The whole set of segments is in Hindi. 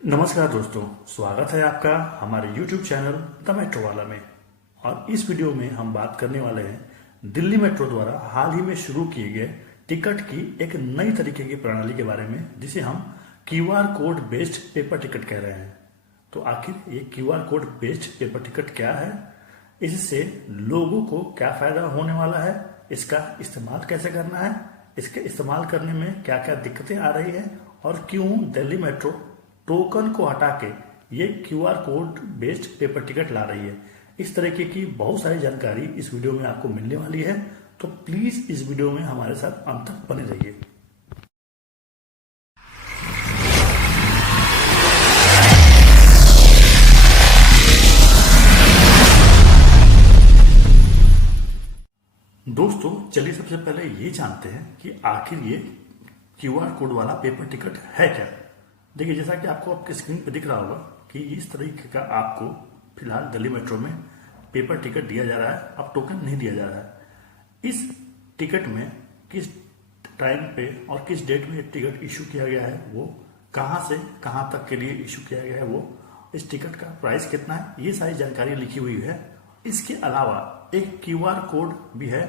नमस्कार दोस्तों, स्वागत है आपका हमारे YouTube चैनल द मेट्रो वाला में। और इस वीडियो में हम बात करने वाले हैं दिल्ली मेट्रो द्वारा हाल ही में शुरू किए गए टिकट की एक नई तरीके की प्रणाली के बारे में, जिसे हम QR code based paper ticket कह रहे हैं। तो आखिर ये QR code based paper ticket क्या है, इससे लोगों को क्या फायदा होने वाला है, इसका इस्तेमाल कैसे करना है, इसके इस्तेमाल करने में क्या क्या दिक्कतें आ रही है, और क्यों दिल्ली मेट्रो टोकन को हटा के ये QR code based paper ticket ला रही है। इस तरीके की बहुत सारी जानकारी इस वीडियो में आपको मिलने वाली है, तो प्लीज इस वीडियो में हमारे साथ अंत तक बने रहिए। दोस्तों, चलिए सबसे पहले ये जानते हैं कि आखिर ये QR कोड वाला पेपर टिकट है क्या। देखिए, जैसा कि आपको आपके स्क्रीन पर दिख रहा होगा कि इस तरीके का आपको फिलहाल दिल्ली मेट्रो में पेपर टिकट दिया जा रहा है, अब टोकन नहीं दिया जा रहा है। इस टिकट में किस टाइम पे और किस डेट में टिकट इशू किया गया है, वो कहाँ से कहाँ तक के लिए इशू किया गया है, वो इस टिकट का प्राइस कितना है, ये सारी जानकारी लिखी हुई है। इसके अलावा एक QR कोड भी है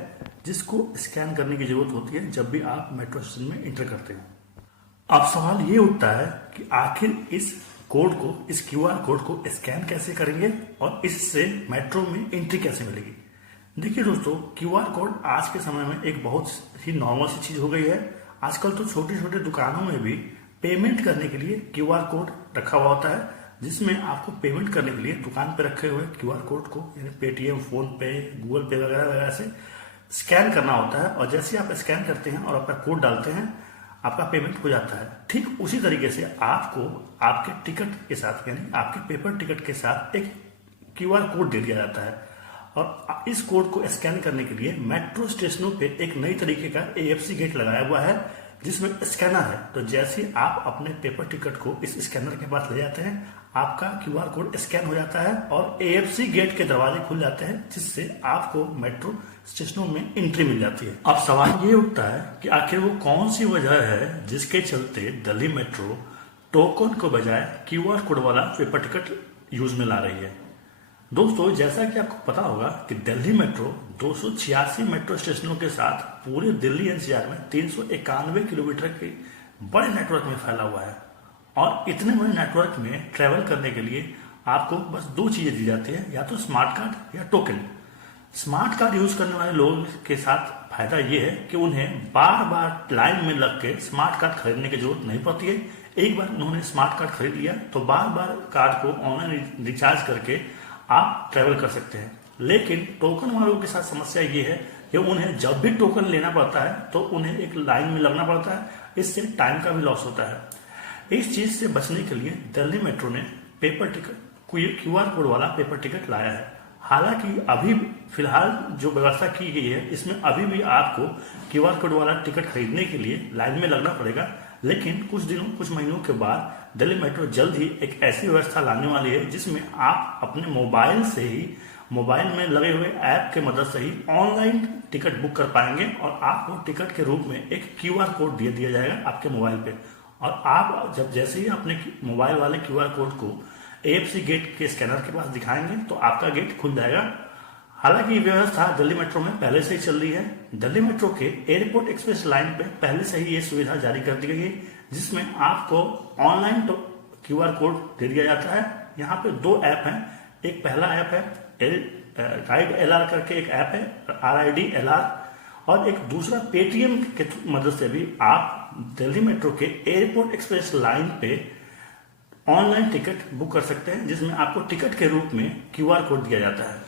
जिसको स्कैन करने की जरूरत होती है जब भी आप मेट्रो स्टेशन में एंटर करते हैं। अब सवाल ये उठता है कि आखिर इस QR कोड को स्कैन कैसे करेंगे और इससे मेट्रो में एंट्री कैसे मिलेगी। देखिए दोस्तों, QR कोड आज के समय में एक बहुत ही नॉर्मल सी चीज हो गई है। आजकल तो छोटे छोटे दुकानों में भी पेमेंट करने के लिए QR कोड रखा हुआ होता है, जिसमें आपको पेमेंट करने के लिए दुकान पे रखे हुए QR कोड को यानी पेटीएम, फोन पे, गूगल पे वगैरह वगैरह से स्कैन करना होता है। और जैसे आप स्कैन करते हैं और अपना कोड डालते हैं, आपका पेमेंट हो जाता है। ठीक उसी तरीके से आपको आपके टिकट के साथ यानी आपके पेपर टिकट के साथ एक QR कोड दे दिया जाता है। और इस कोड को स्कैन करने के लिए मेट्रो स्टेशनों पे एक नई तरीके का AFC गेट लगाया हुआ है, जिसमें स्कैनर है। तो जैसे ही आप अपने पेपर टिकट को इस स्कैनर के पास ले जाते हैं, आपका QR कोड स्कैन हो जाता है और AFC गेट के दरवाजे खुल जाते हैं, जिससे आपको मेट्रो स्टेशनों में एंट्री मिल जाती है। अब सवाल ये उठता है कि आखिर वो कौन सी वजह है जिसके चलते दिल्ली मेट्रो टोकन को बजाय QR कोड वाला पेपर टिकट यूज में ला रही है। दोस्तों, जैसा कि आपको पता होगा कि दिल्ली मेट्रो 286 मेट्रो स्टेशनों के साथ पूरे दिल्ली NCR में 391 किलोमीटर के बड़े नेटवर्क में फैला हुआ है। और इतने बड़े नेटवर्क में ट्रेवल करने के लिए आपको बस दो चीजें दी जाती है, या तो स्मार्ट कार्ड या टोकन। स्मार्ट कार्ड यूज करने वाले लोगों के साथ फायदा ये है कि उन्हें बार बार लाइन में लग के स्मार्ट कार्ड खरीदने की जरूरत नहीं पड़ती है। एक बार उन्होंने स्मार्ट कार्ड खरीद लिया तो बार बार कार्ड को ऑनलाइन रिचार्ज करके आप ट्रेवल कर सकते हैं। लेकिन टोकन वालों के साथ समस्या ये है कि उन्हें जब भी टोकन लेना पड़ता है तो उन्हें एक लाइन में लगना पड़ता है, इससे टाइम का भी लॉस होता है। इस चीज से बचने के लिए दिल्ली मेट्रो ने पेपर टिकट QR कोड वाला पेपर टिकट लाया है। हालांकि अभी फिलहाल जो व्यवस्था की गई है, इसमें अभी भी आपको QR कोड वाला टिकट खरीदने के लिए लाइन में लगना पड़ेगा। लेकिन कुछ महीनों के बाद दिल्ली मेट्रो जल्द ही एक ऐसी व्यवस्था लाने वाली है जिसमें आप अपने मोबाइल से ही, मोबाइल में लगे हुए ऐप के मदद से ही ऑनलाइन टिकट बुक कर पाएंगे और आपको टिकट के रूप में एक QR कोड दे दिया जाएगा आपके मोबाइल पे। और आप जैसे ही अपने मोबाइल वाले QR कोड को AFC गेट के स्कैनर के पास दिखाएंगे तो आपका गेट खुल जाएगा। हालांकि ये व्यवस्था दिल्ली मेट्रो में पहले से ही चल रही है। दिल्ली मेट्रो के एयरपोर्ट एक्सप्रेस लाइन पे पहले से ही ये सुविधा जारी कर दी गई है, जिसमें आपको ऑनलाइन तो QR कोड दे दिया जाता है। यहाँ पे दो ऐप हैं। एक पहला ऐप है राइड LR करके एक ऐप है, RID LR, और एक दूसरा पेटीएम के मदद से भी आप दिल्ली मेट्रो के एयरपोर्ट एक्सप्रेस लाइन पे ऑनलाइन टिकट बुक कर सकते हैं, जिसमें आपको टिकट के रूप में QR कोड दिया जाता है।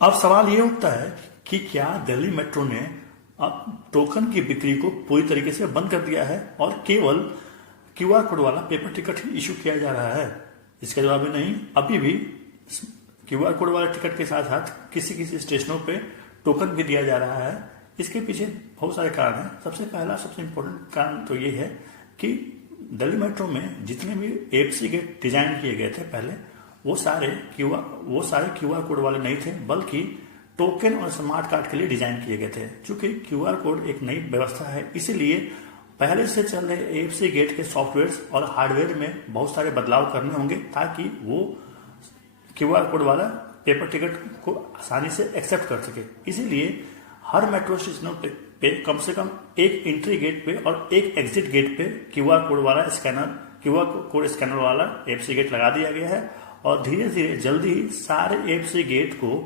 अब सवाल ये उठता है कि क्या दिल्ली मेट्रो ने अब टोकन की बिक्री को पूरी तरीके से बंद कर दिया है और केवल QR कोड वाला पेपर टिकट ही इशू किया जा रहा है। इसका जवाब है नहीं। अभी भी QR कोड वाले टिकट के साथ साथ किसी स्टेशनों पे टोकन भी दिया जा रहा है। इसके पीछे बहुत सारे कारण हैं। सबसे पहला, सबसे इम्पोर्टेंट कारण तो ये है कि दिल्ली मेट्रो में जितने भी AFC गेट डिजाइन किए गए थे पहले, वो सारे QR कोड वाले नहीं थे, बल्कि टोकन और स्मार्ट कार्ड के लिए डिजाइन किए गए थे। चूंकि QR कोड एक नई व्यवस्था है, इसीलिए पहले से चल रहे AFC गेट के सॉफ्टवेयर और हार्डवेयर में बहुत सारे बदलाव करने होंगे ताकि वो QR कोड वाला पेपर टिकट को आसानी से एक्सेप्ट कर सके। इसीलिए हर मेट्रो स्टेशनों पे कम से कम एक एंट्री गेट पे और एक एग्जिट गेट पे QR कोड स्कैनर वाला AFC गेट लगा दिया गया है और धीरे धीरे जल्दी ही सारे AFC गेट को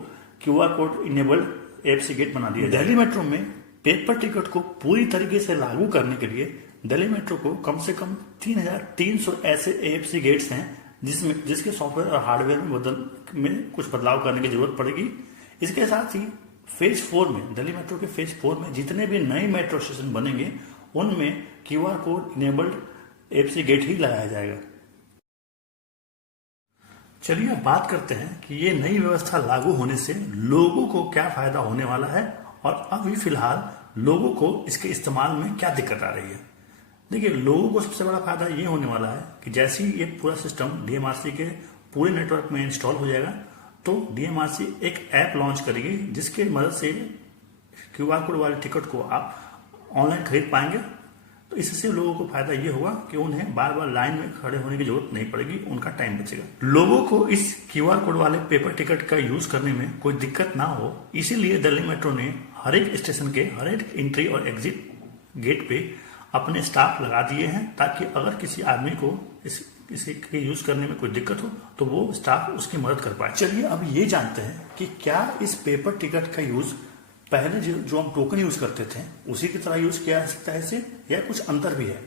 QR code enabled AFC gate बना दिया। दिल्ली मेट्रो में पेपर टिकट को पूरी तरीके से लागू करने के लिए दिल्ली मेट्रो को कम से कम 3,300 ऐसे AFC गेट्स हैं जिसके सॉफ्टवेयर और हार्डवेयर में कुछ बदलाव करने की जरूरत पड़ेगी। इसके साथ ही फेज 4 में, दिल्ली मेट्रो के फेज 4 में जितने भी नए मेट्रो स्टेशन बनेंगे उनमें QR code enabled AFC gate ही लगाया जाएगा। चलिए अब बात करते हैं कि ये नई व्यवस्था लागू होने से लोगों को क्या फायदा होने वाला है और अभी फिलहाल लोगों को इसके इस्तेमाल में क्या दिक्कत आ रही है। देखिए, लोगों को सबसे बड़ा फायदा ये होने वाला है कि जैसे ही ये पूरा सिस्टम DMRC के पूरे नेटवर्क में इंस्टॉल हो जाएगा तो DMRC एक ऐप लॉन्च करेगी जिसके मदद से QR कोड वाले टिकट को आप ऑनलाइन खरीद पाएंगे। तो इससे लोगों को फायदा ये होगा कि उन्हें बार बार लाइन में खड़े होने की जरूरत नहीं पड़ेगी, उनका टाइम बचेगा। लोगों को इस QR कोड वाले पेपर टिकट का यूज करने में कोई दिक्कत ना हो, इसीलिए दिल्ली मेट्रो ने हर एक स्टेशन के हर एक एंट्री और एग्जिट गेट पे अपने स्टाफ लगा दिए हैं ताकि अगर किसी आदमी को इसके यूज करने में कोई दिक्कत हो तो वो स्टाफ उसकी मदद कर पाए। चलिए अब ये जानते हैं कि क्या इस पेपर टिकट का यूज पहले जो हम टोकन यूज करते थे उसी की तरह यूज किया जा सकता है इसे, या कुछ अंतर भी है।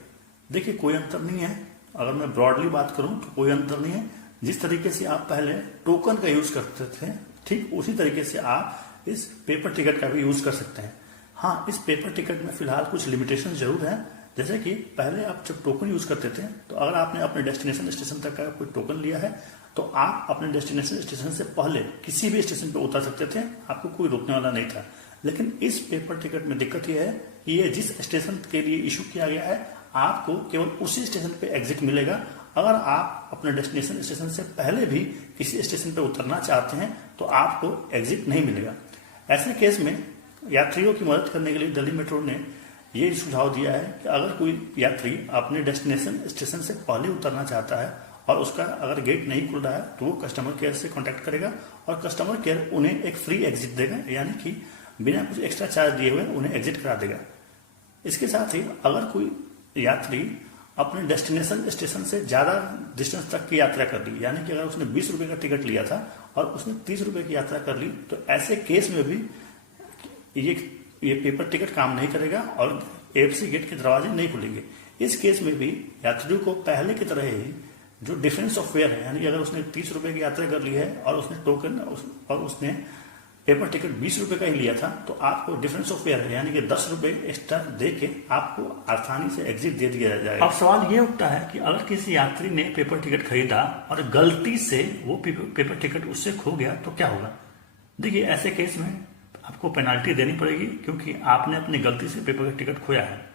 देखिए, कोई अंतर नहीं है। अगर मैं ब्रॉडली बात करूं तो कोई अंतर नहीं है। जिस तरीके से आप पहले टोकन का यूज करते थे ठीक उसी तरीके से आप इस पेपर टिकट का भी यूज कर सकते हैं। हाँ, इस पेपर टिकट में फिलहाल कुछ लिमिटेशन जरूर है। जैसे कि पहले आप जब टोकन यूज करते थे तो अगर आपने अपने डेस्टिनेशन स्टेशन तक का कोई टोकन लिया है तो आप अपने डेस्टिनेशन स्टेशन से पहले किसी भी स्टेशन पर उतर सकते थे, आपको कोई रोकने वाला नहीं था। लेकिन इस पेपर टिकट में दिक्कत यह है कि ये जिस स्टेशन के लिए इशू किया गया है आपको केवल उसी स्टेशन पे एग्जिट मिलेगा। अगर आप अपने डेस्टिनेशन स्टेशन से पहले भी किसी स्टेशन पे उतरना चाहते हैं तो आपको एग्जिट नहीं मिलेगा। ऐसे केस में यात्रियों की मदद करने के लिए दिल्ली मेट्रो ने ये सुझाव दिया है कि अगर कोई यात्री अपने डेस्टिनेशन स्टेशन से पहले उतरना चाहता है और उसका अगर गेट नहीं खुल रहा है तो वो कस्टमर केयर से कांटेक्ट करेगा और कस्टमर केयर उन्हें एक फ्री एग्जिट देगा, यानी कि बिना कुछ एक्स्ट्रा चार्ज दिए हुए उन्हें एग्जिट करा देगा। इसके साथ ही अगर कोई यात्री अपने डेस्टिनेशन स्टेशन से ज्यादा डिस्टेंस तक की यात्रा कर ली, यानी कि अगर उसने 20 रुपए का टिकट लिया था और उसने 30 रुपए की यात्रा कर ली, तो ऐसे केस में भी ये पेपर टिकट काम नहीं करेगा और AFC गेट के दरवाजे नहीं खुलेंगे। इस केस में भी यात्रियों को पहले की तरह ही जो डिफरेंस ऑफ फेयर है, यानी कि अगर उसने 30 रुपए की यात्रा कर ली है और उसने टोकन और उसने पेपर टिकट 20 रुपए का ही लिया था, तो आपको डिफरेंस ऑफ फेयर है यानी कि 10 रुपए एक्स्ट्रा दे के आपको आसानी से एग्जिट दे दिया जाएगा। अब सवाल ये उठता है कि अगर किसी यात्री ने पेपर टिकट खरीदा और गलती से वो पेपर टिकट उससे खो गया तो क्या होगा। देखिए, ऐसे केस में आपको पेनाल्टी देनी पड़ेगी क्योंकि आपने अपनी गलती से पेपर टिकट खोया है।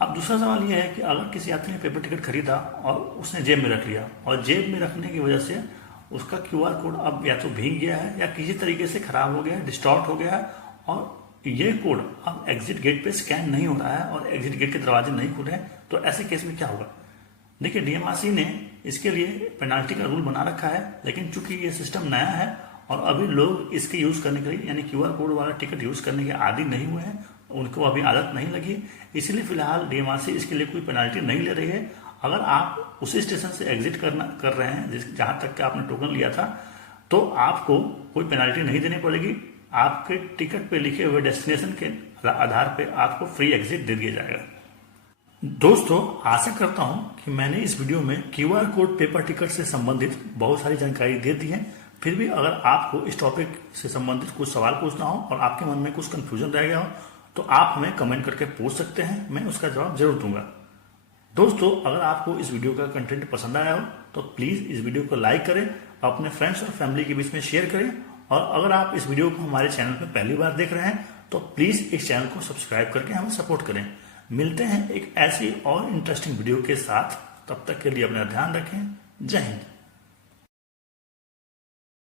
अब दूसरा सवाल यह है कि अगर किसी यात्री ने पेपर टिकट खरीदा और उसने जेब में रख लिया और जेब में रखने की वजह से उसका QR कोड अब या तो भीग गया है या किसी तरीके से खराब हो गया है, डिस्टॉर्ट हो गया है और ये कोड अब एग्जिट गेट पे स्कैन नहीं हो रहा है और एग्जिट गेट के दरवाजे नहीं खुले हैं, तो ऐसे केस में क्या होगा। देखिए, DMRC ने इसके लिए पेनाल्टी का रूल बना रखा है, लेकिन चूंकि ये सिस्टम नया है और अभी लोग इसके यूज करने के लिए यानी QR कोड वाला टिकट यूज करने के आदी नहीं हुए हैं, उनको अभी आदत नहीं लगी, इसलिए फिलहाल DMRC इसके लिए कोई पेनाल्टी नहीं ले रही है। अगर आप उसी स्टेशन से एग्जिट कर रहे हैं जहां तक का आपने टोकन लिया था तो आपको कोई पेनाल्टी नहीं देनी पड़ेगी। आपके टिकट पे लिखे हुए डेस्टिनेशन के आधार पे आपको फ्री एग्जिट दे दिया जाएगा। दोस्तों, आशा करता हूं कि मैंने इस वीडियो में QR कोड पेपर टिकट से संबंधित बहुत सारी जानकारी दे दी है। फिर भी अगर आपको इस टॉपिक से संबंधित कुछ सवाल पूछना हो और आपके मन में कुछ कंफ्यूजन रह गया हो तो आप हमें कमेंट करके पूछ सकते हैं, मैं उसका जवाब जरूर दूंगा। दोस्तों, अगर आपको इस वीडियो का कंटेंट पसंद आया हो तो प्लीज इस वीडियो को लाइक करें, अपने फ्रेंड्स और फैमिली के बीच में शेयर करें और अगर आप इस वीडियो को हमारे चैनल पर पहली बार देख रहे हैं तो प्लीज इस चैनल को सब्सक्राइब करके हमें सपोर्ट करें। मिलते हैं एक ऐसी और इंटरेस्टिंग वीडियो के साथ, तब तक के लिए अपना ध्यान रखें। जय हिंद।